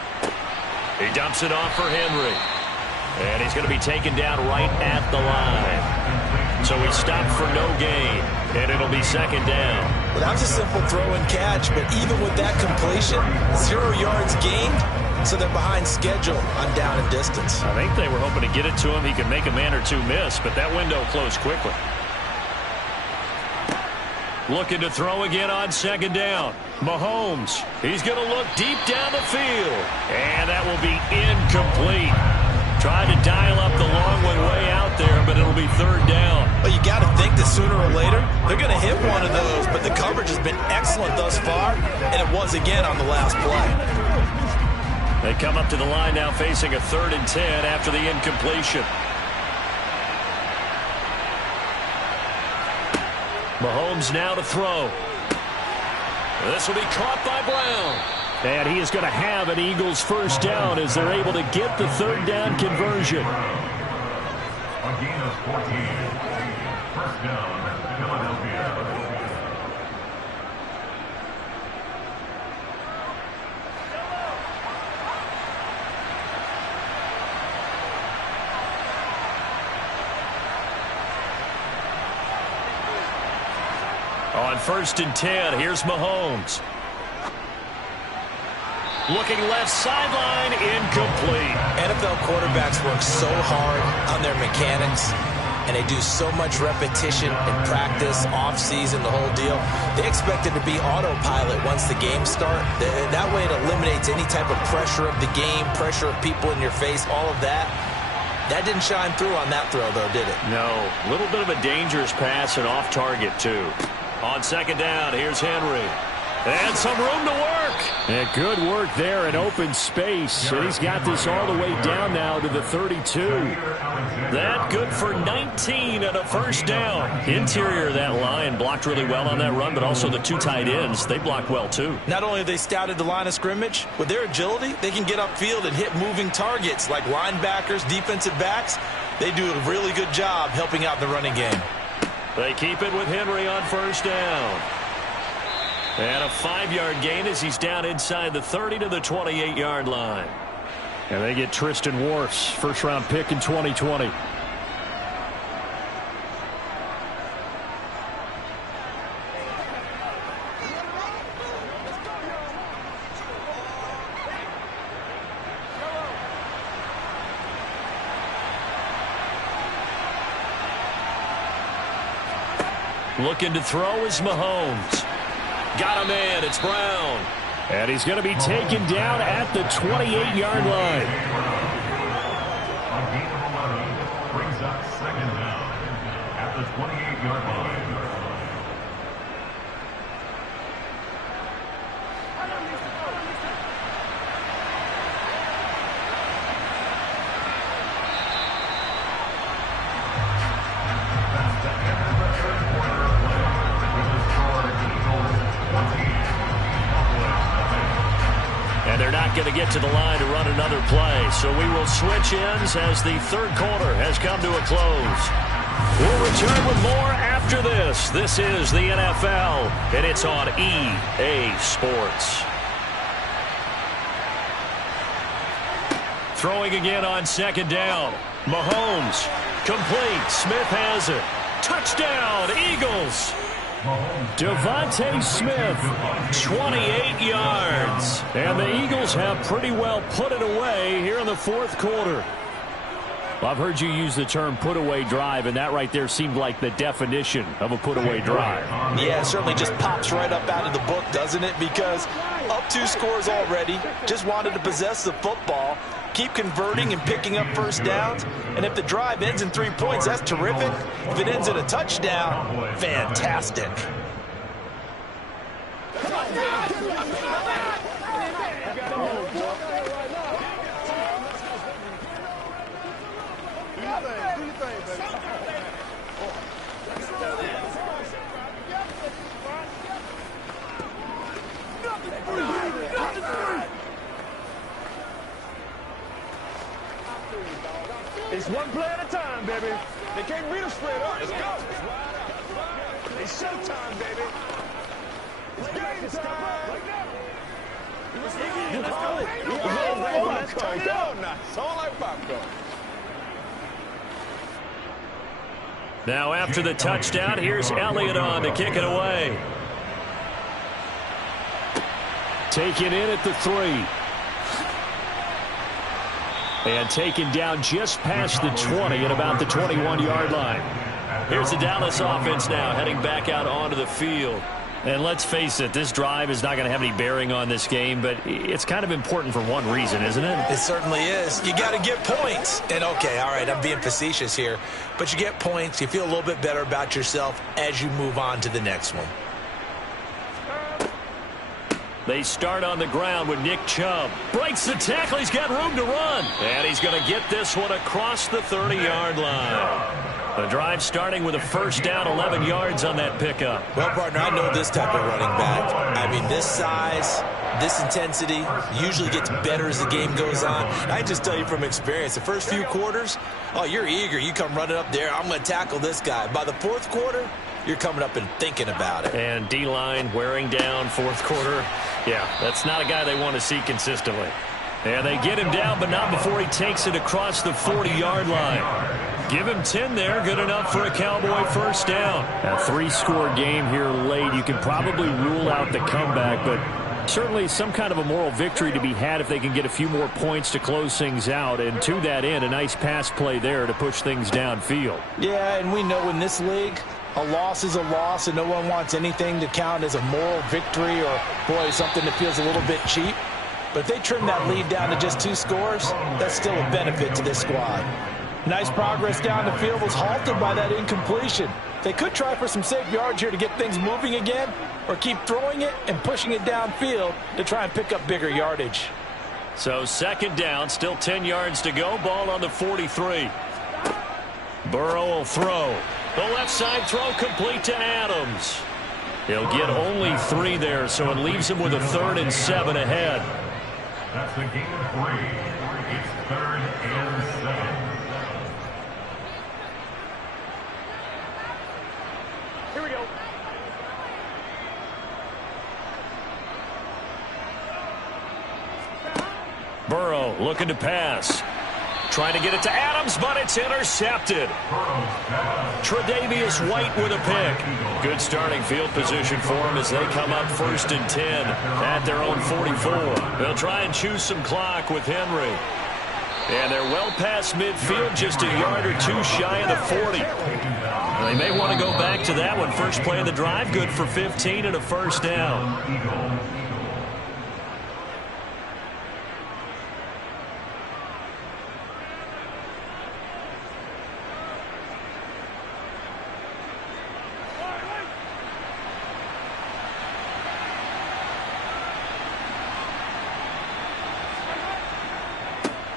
He dumps it off for Henry. And he's going to be taken down right at the line. So he stopped for no gain, and it'll be second down. Well, that was a simple throw and catch, but even with that completion, 0 yards gained, so they're behind schedule on down and distance. I think they were hoping to get it to him. He could make a man or two miss, but that window closed quickly. Looking to throw again on second down. Mahomes, he's going to look deep down the field, and that will be incomplete. Tried to dial up the long one way out there, but it'll be third down. Well, you got to think that sooner or later, they're going to hit one of those, but the coverage has been excellent thus far, and it was again on the last play. They come up to the line now facing a 3rd and 10 after the incompletion. Mahomes now to throw. This will be caught by Brown. And he is going to have an Eagles first down as they're able to get the third down conversion. A gain of 14. First down, Philadelphia. On 1st and 10, here's Mahomes. Looking left sideline, incomplete. NFL quarterbacks work so hard on their mechanics, and they do so much repetition in practice, off-season, the whole deal. They expect it to be autopilot once the games start. That way it eliminates any type of pressure of the game, pressure of people in your face, all of that. That didn't shine through on that throw, though, did it? No. A little bit of a dangerous pass and off target, too. On second down, here's Henry. And some room to work. And good work there in open space. And he's got this all the way down now to the 32. That good for 19 and a first down. Interior of that line blocked really well on that run, but also the two tight ends, they blocked well, too. Not only have they scouted the line of scrimmage, with their agility, they can get upfield and hit moving targets like linebackers, defensive backs. They do a really good job helping out the running game. They keep it with Henry on first down. And a 5-yard gain as he's down inside the 30 to the 28-yard line. And they get Tristan Wirfs, first-round pick in 2020. Looking to throw is Mahomes. Got him in. It's Brown. And he's going to be taken down at the 28-yard line. A gain of 11 brings up second down at the 28-yard line. And they're not going to get to the line to run another play. So we will switch ends as the third quarter has come to a close. We'll return with more after this. This is the NFL, and it's on EA Sports. Throwing again on second down. Mahomes, complete. Smith has it. Touchdown, Eagles. Devontae Smith, 28 yards. And the Eagles have pretty well put it away here in the fourth quarter. Well, I've heard you use the term put-away drive, and that right there seemed like the definition of a put-away drive. Yeah, it certainly just pops right up out of the book, doesn't it? Because up 2 scores already, just wanted to possess the football, keep converting and picking up first downs. And if the drive ends in 3 points, that's terrific. If it ends in a touchdown, fantastic. It's one play at a time, baby. They can't beat us straight up. Let's go. It's showtime, baby. It's game time. You call it. Turn it on now. It's all like popcorn. Now after the touchdown, here's Elliott on to kick it away. Taken in at the 3. And taken down just past the 20 at about the 21-yard line. Here's the Dallas offense now heading back out onto the field. And let's face it, this drive is not going to have any bearing on this game, but it's kind of important for one reason, isn't it? It certainly is. You got to get points. And, okay, all right, I'm being facetious here. But you get points. You feel a little bit better about yourself as you move on to the next one. They start on the ground with Nick Chubb. Breaks the tackle. He's got room to run. And he's going to get this one across the 30-yard line. The drive starting with a first down, 11 yards on that pickup. Well, partner, I know this type of running back. I mean, this size, this intensity usually gets better as the game goes on. I just tell you from experience, the first few quarters, oh, you're eager. You come running up there. I'm going to tackle this guy. By the fourth quarter, you're coming up and thinking about it. And D-line wearing down fourth quarter. Yeah, that's not a guy they want to see consistently. And they get him down, but not before he takes it across the 40-yard line. Give him 10 there, good enough for a Cowboy first down. A 3-score game here late. You can probably rule out the comeback, but Certainly some kind of a moral victory to be had if they can get a few more points to close things out. And to that end, a nice pass play there to push things downfield. Yeah, and we know in this league, a loss is a loss, and no one wants anything to count as a moral victory or, boy, something that feels a little bit cheap. But if they trim that lead down to just 2 scores, that's still a benefit to this squad. Nice progress down the field was halted by that incompletion. They could try for some safe yards here to get things moving again, or keep throwing it and pushing it downfield to try and pick up bigger yardage. So 2nd down, still 10 yards to go. Ball on the 43. Burrow will throw. The left side throw complete to Adams. He'll get only 3 there, so it leaves him with a 3rd and 7 ahead. That's a gain of 3. It's 3rd and 7. Here we go. Burrow looking to pass. Trying to get it to Adams, but it's intercepted. Tre'Davious White with a pick. Good starting field position for him as they come up 1st and 10 at their own 44. They'll try and choose some clock with Henry. And they're well past midfield, just a yard or 2 shy of the 40. They may want to go back to that one. First play of the drive, good for 15 and a 1st down.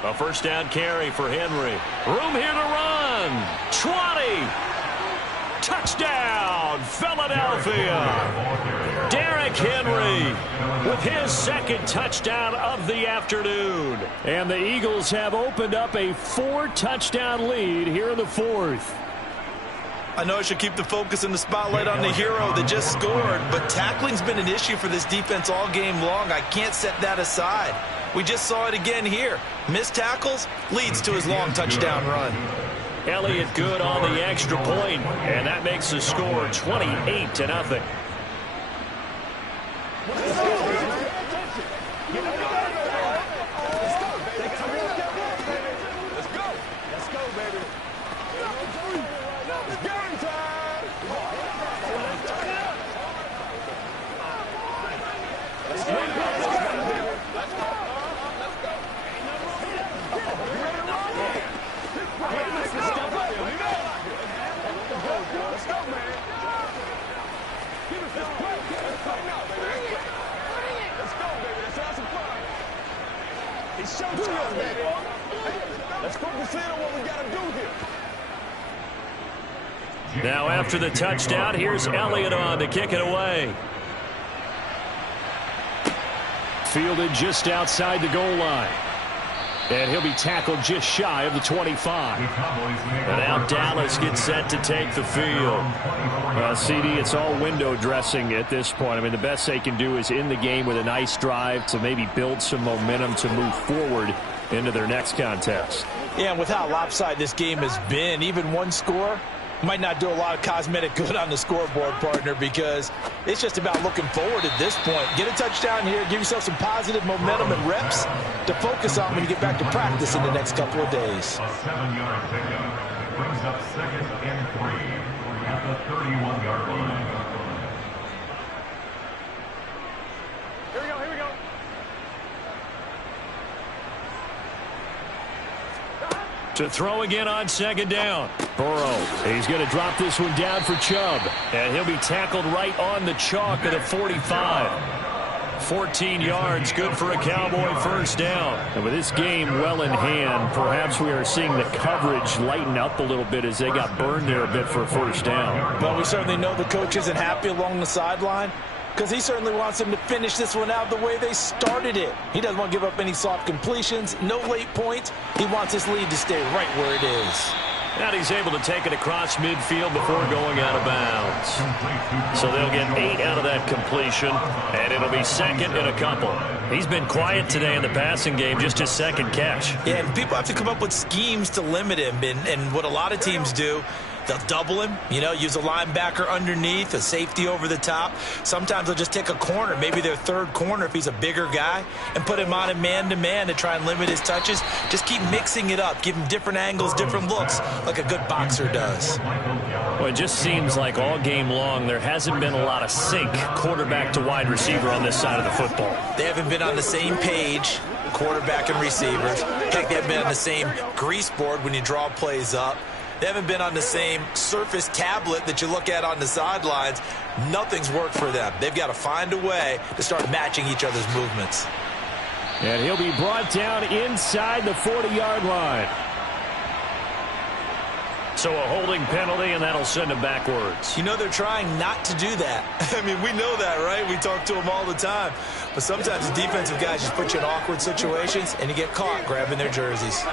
A 1st down carry for Henry. Room here to run. 20. Touchdown, Philadelphia. Derrick Henry with his 2nd touchdown of the afternoon. And the Eagles have opened up a 4-touchdown lead here in the 4th. I know I should keep the focus and the spotlight on the hero that just scored, but tackling's been an issue for this defense all game long. I can't set that aside. We just saw it again here. Missed tackles leads to his long touchdown run. Elliott good on the extra point, and that makes the score 28-0. It's showtime, baby. Let's focus in on what we got to do here. Now after the touchdown, here's Elliott on to kick it away. Fielded just outside the goal line. And he'll be tackled just shy of the 25. And now Dallas gets set to take the field. CD, it's all window dressing at this point. I mean, the best they can do is in the game with a nice drive to maybe build some momentum to move forward into their next contest. Yeah, and with how lopsided this game has been, even one score might not do a lot of cosmetic good on the scoreboard, partner, because it's just about looking forward at this point. Get a touchdown here, give yourself some positive momentum and reps to focus on when you get back to practice in the next couple of days. A 7-yard pickup brings up 2nd and 3 at the 31-yard line. Here we go, here we go. To throw again on 2nd down. Burrow, he's going to drop this one down for Chubb. And he'll be tackled right on the chalk of the 45. 14 yards, good for a Cowboy 1st down. And with this game well in hand, perhaps we are seeing the coverage lighten up a little bit as they got burned there a bit for a 1st down. Well, we certainly know the coach isn't happy along the sideline, because he certainly wants them to finish this one out the way they started it. He doesn't want to give up any soft completions, no late points. He wants his lead to stay right where it is. And he's able to take it across midfield before going out of bounds. So they'll get 8 out of that completion, and it'll be 2nd and a couple. He's been quiet today in the passing game, just his second catch. Yeah, and people have to come up with schemes to limit him, and what a lot of teams do, they'll double him, use a linebacker underneath, a safety over the top. Sometimes they'll just take a corner, maybe their third corner if he's a bigger guy, and put him on a man-to-man to try and limit his touches. Just keep mixing it up, give him different angles, different looks, like a good boxer does. Well, it just seems like all game long there hasn't been a lot of sync quarterback to wide receiver on this side of the football. They haven't been on the same page, quarterback and receivers. Heck, they haven't been on the same grease board when you draw plays up. They haven't been on the same surface tablet that you look at on the sidelines. Nothing's worked for them. They've got to find a way to start matching each other's movements. And he'll be brought down inside the 40-yard line. So a holding penalty, and that'll send him backwards. They're trying not to do that. I mean, we know that, right? We talk to them all the time. But sometimes the defensive guys just put you in awkward situations, and you get caught grabbing their jerseys.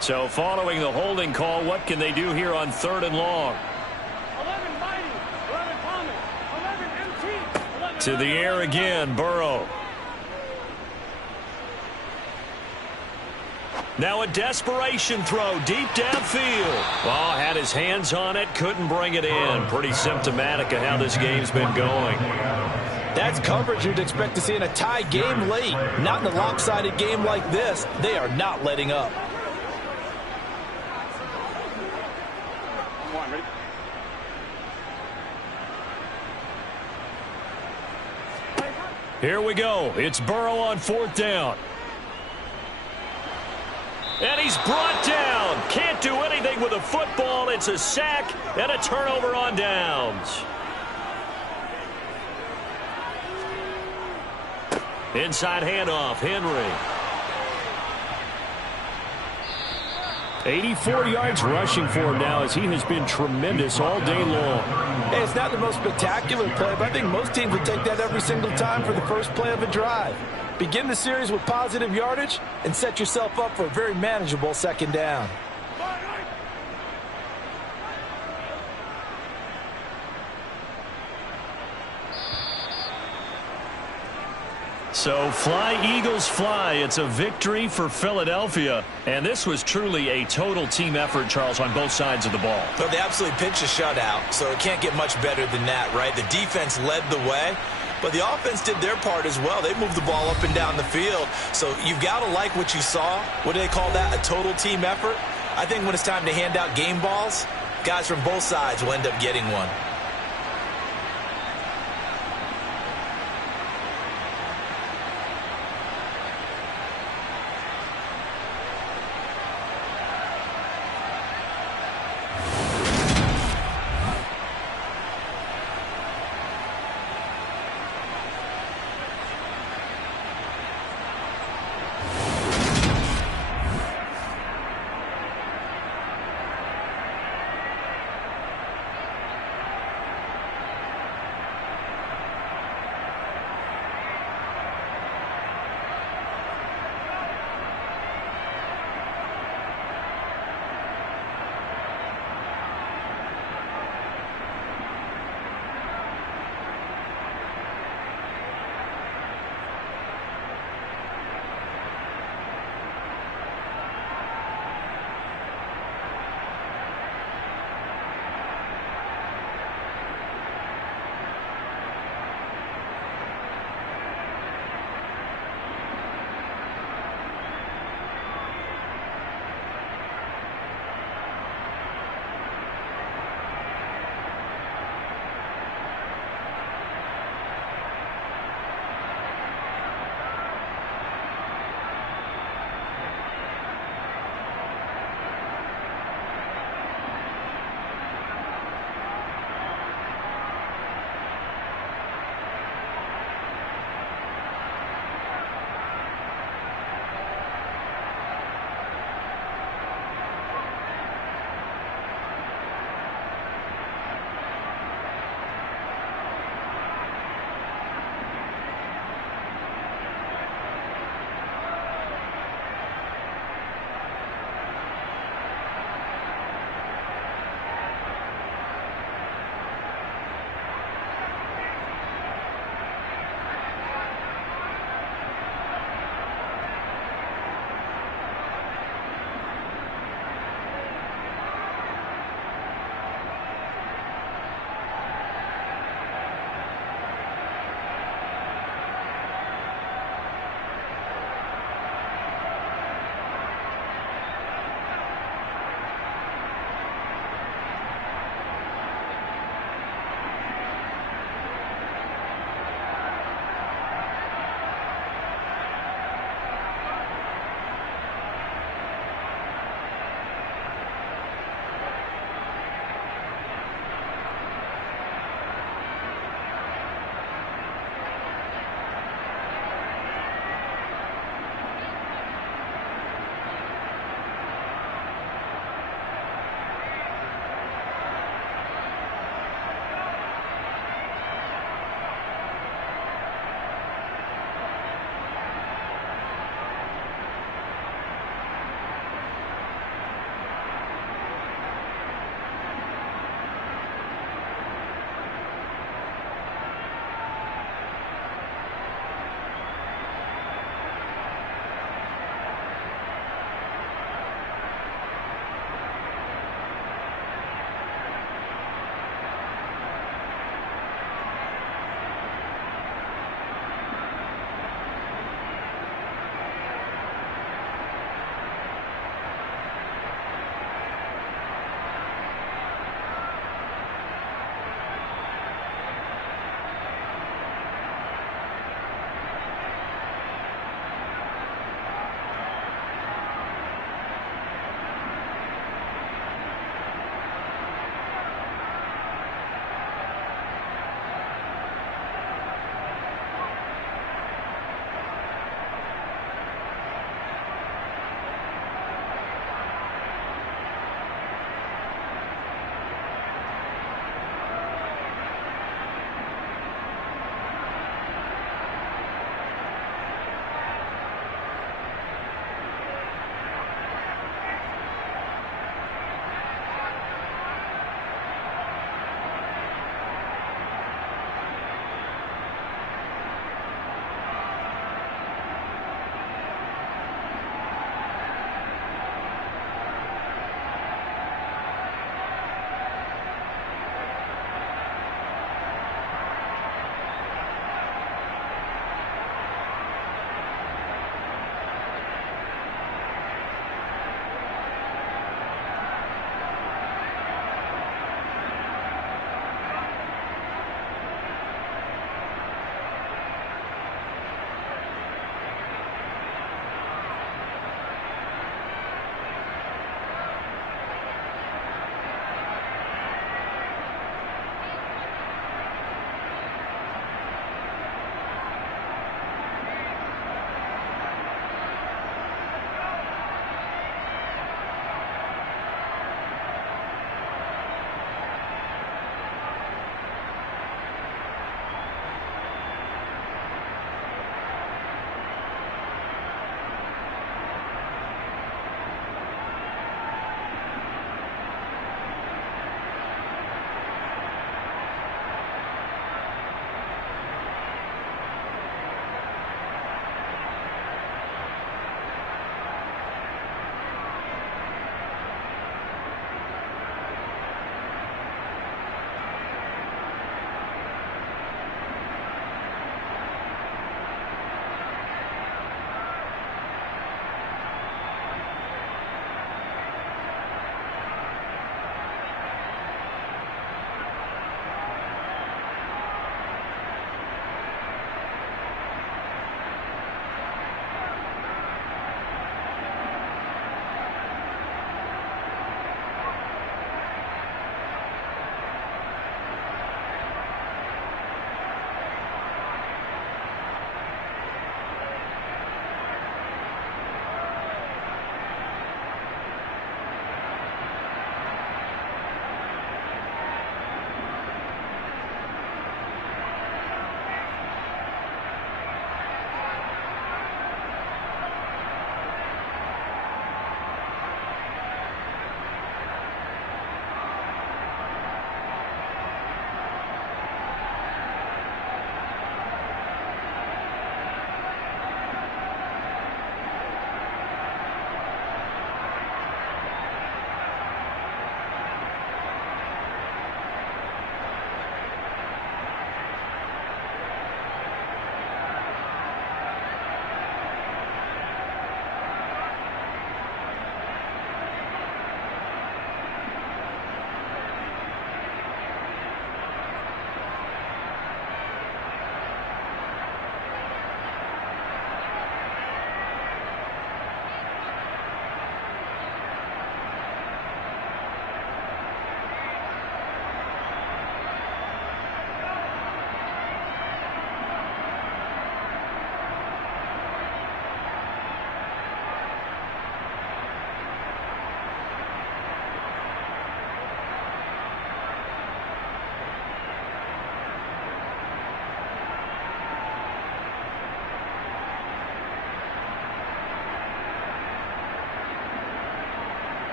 So following the holding call, what can they do here on 3rd and long? 11 Mighty, 11 Thomas, 11 MT, 11 To the air again, Burrow. Now a desperation throw deep downfield. Well, had his hands on it, couldn't bring it in. Pretty symptomatic of how this game's been going. That's coverage you'd expect to see in a tie game late. Not in a lopsided game like this. They are not letting up. Here we go. It's Burrow on 4th down. And he's brought down. Can't do anything with a football. It's a sack and a turnover on downs. Inside handoff, Henry. 84 yards rushing for him now as he has been tremendous all day long. Hey, it's not the most spectacular play, but I think most teams would take that every single time for the first play of a drive. Begin the series with positive yardage and set yourself up for a very manageable 2nd down. So fly, Eagles, fly. It's a victory for Philadelphia. And this was truly a total team effort, Charles, on both sides of the ball. Well, they absolutely pitched a shutout, so it can't get much better than that, right? The defense led the way, but the offense did their part as well. They moved the ball up and down the field. So you've got to like what you saw. What do they call that? A total team effort? I think when it's time to hand out game balls, guys from both sides will end up getting one.